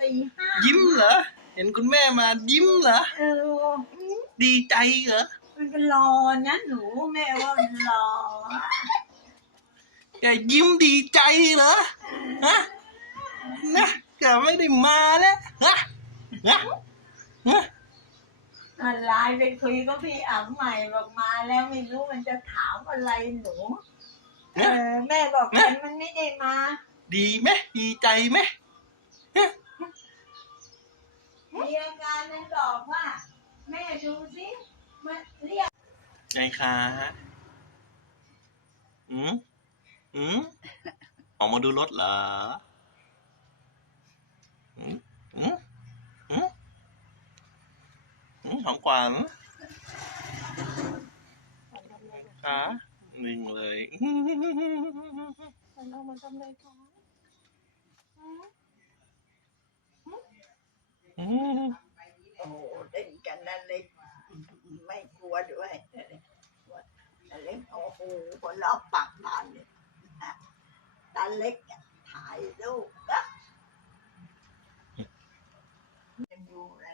ตีห้ายิ้มเหรอ เห็นคุณแม่มายิ้มเหรอ เออดีใจเหรอ มันก็รอนะหนูแม่ว่ามันรอแกยิ้มดีใจเหรอ ฮะ นะแกไม่ได้มาแล้วฮะฮะฮะมันไลน์ไปคุยกับพี่อ๋ำใหม่บอกมาแล้วไม่รู้มันจะถามอะไรหนู เออแม่บอกมันมันไม่ได้มา ดีไหมดีใจไหม มีอาการมันบอกว่า แม่ดูสิมันเรียกไงคะอืมอืมออกมาดูรถเหรออืมอืมอืมอืมของขวัญคะนิ่งเลยมันเอามาทำอะไรคะ โอ้เล่นกันนั่นเล็กไม่กลัวด้วยนั่นเล็กโอ้โหคนรอบปากบานเลยตาเล็กถ่ายรูปนะดูอะไร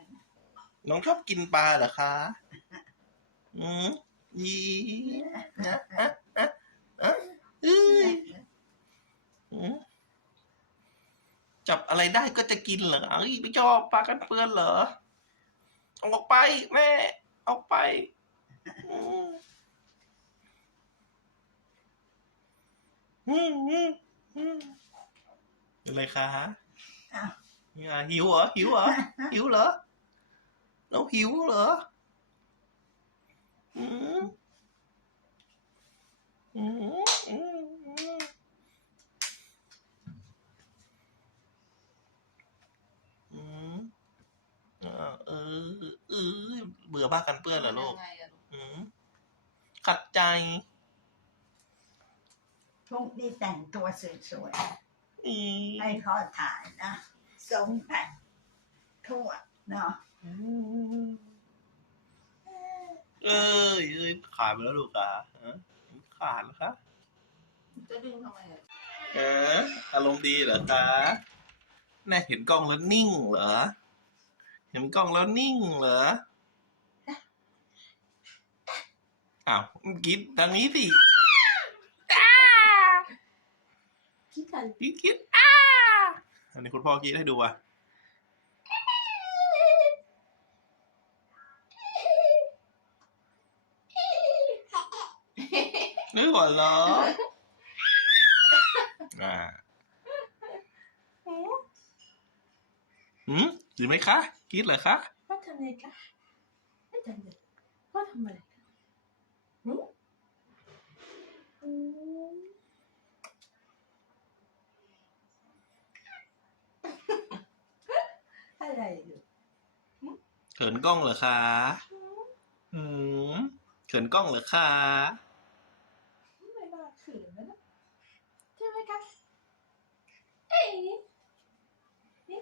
น้องชอบกินปลาเหรอคะ อืมยีนะอะอะอะเอ้ยอืม จับอะไรได้ก็จะกินเหรอเอ้ยไม่ชอบปลากันเปื้อนเหรอออกไปแม่ออกไปอืมอืมอืมอืมเป็นไรคะอ้าวอะหิวเหรอหิวเหรอหิวเหรอเราหิวเหรออืมอืมอืมอืมอืมอ่าเออเออ เบื่อบ้ากันเปื้อนเหรอลูกยังไงอะลูกอืมขัดใจ พรุ่งนี้แต่งตัวสวยอืมๆให้เขาถ่ายนะทรงแต่งทั่วเนาะเอ้ยเอ้ยขาดไปแล้วลูกอะฮะขาดแล้วคะจะดึงทำไมอะเอออารมณ์ดีเหรอคะแน่เห็นกล้องแล้วนิ่งเหรอ เห็นกล้องแล้วนิ่งเหรอ อ้าวกินทางนี้สิคิดกันกินกินอ้าอันนี้คุณพ่อกินให้ดูอะนึกก่อนเหรออ่าหืมหรือไหมคะกินเหรอคะพ่อทำอะไรคะไม่ทำเลยพ่อทำอะไรคะหืม อืมอะไรอยู่เขินกล้องเหรอคะหืมเขินกล้องเหรอคะไม่น่าเขินนะใช่ไหมคะเอ๊ะนี่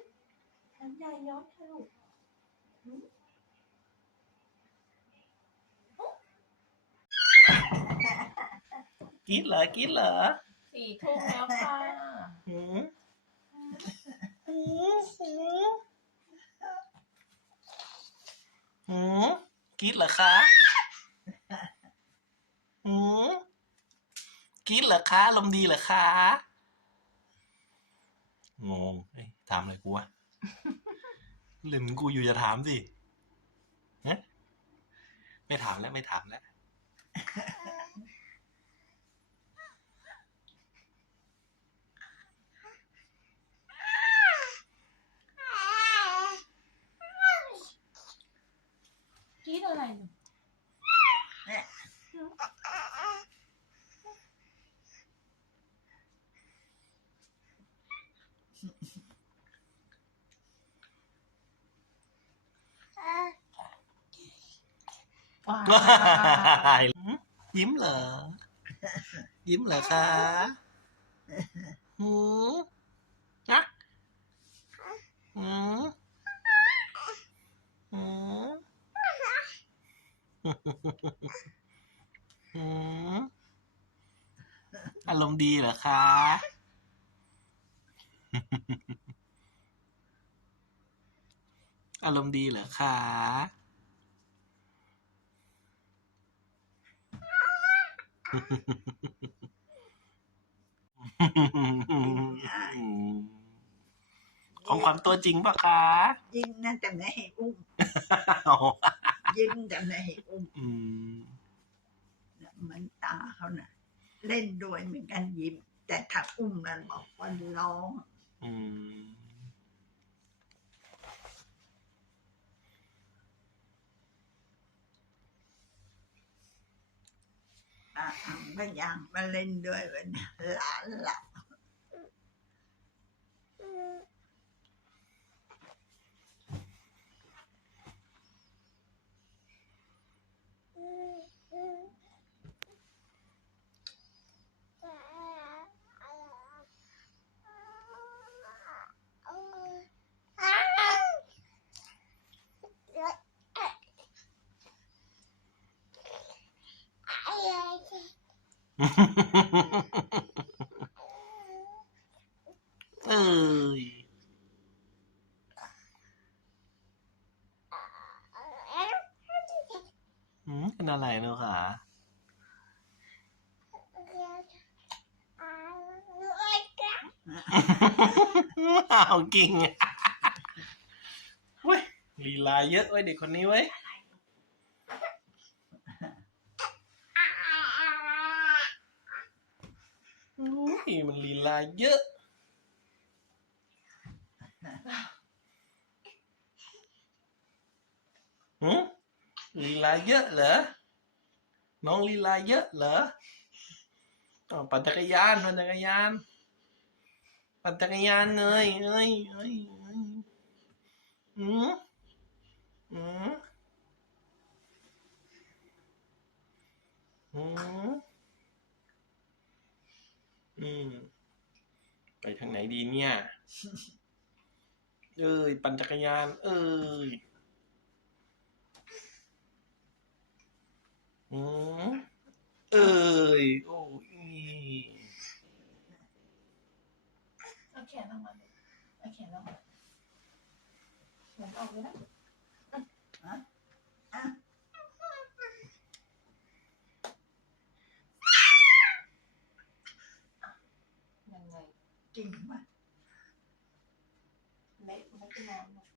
ทำยายย้อนค่ะลู กหืมกินเหรอกินเหรอสี่ทุ่มแล้วค่ะหืมหืมหืมหืมกินเหรอคะหืมกินเหรอคะลมดีเหรอคะงงเอ้ยถามอะไรกูวะเรื่องกูอยู่จะถามสิฮะไม่ถามแล้วไม่ถามแล้ว คิดอะไรหนู ว้าว้ายยิ้มเหรอ ยิ้มเหรอคะหืมนะหืมหืมหืม อารมณ์ดีเหรอคะ อารมณ์ดีเหรอคะ ของขวัญตัวจริงปะคะ ยิ้มนะแต่ไม่ให้อุ้มอ๋อยิ้มแต่ไม่ให้อุ้มอืม เหมือนตาเขาน่ะ เล่นด้วยเหมือนกันยิ้ม แต่ถ้าอุ้มมันบอกว่าร้องอืมอะบางอย่างมาเล่นด้วยวันหลานหลับ เอ้ยอืมเป็นอะไรเนอะคะเอากิ่งเว้ยลีลาเยอะเว้ยเด็กคนนี้เว้ย อุ้ยมันลีลาเยอะ หืมลีลาเยอะเหรอ น้องลีลาเยอะเหรออ๋อปั่นจักรยานปั่นจักรยาน ปั่นจักรยานเลยเอ้ยเอ้ยเอ้ยอืมอืมอืมอืมไป ทางไหนดีเนี่ย เอ้ย ปั่นจักรยาน เอ้ยอืมเอ้ย โอ้ยเอาแขนออกมาเอาแขนออกมาแขนออกเลยนะ ยั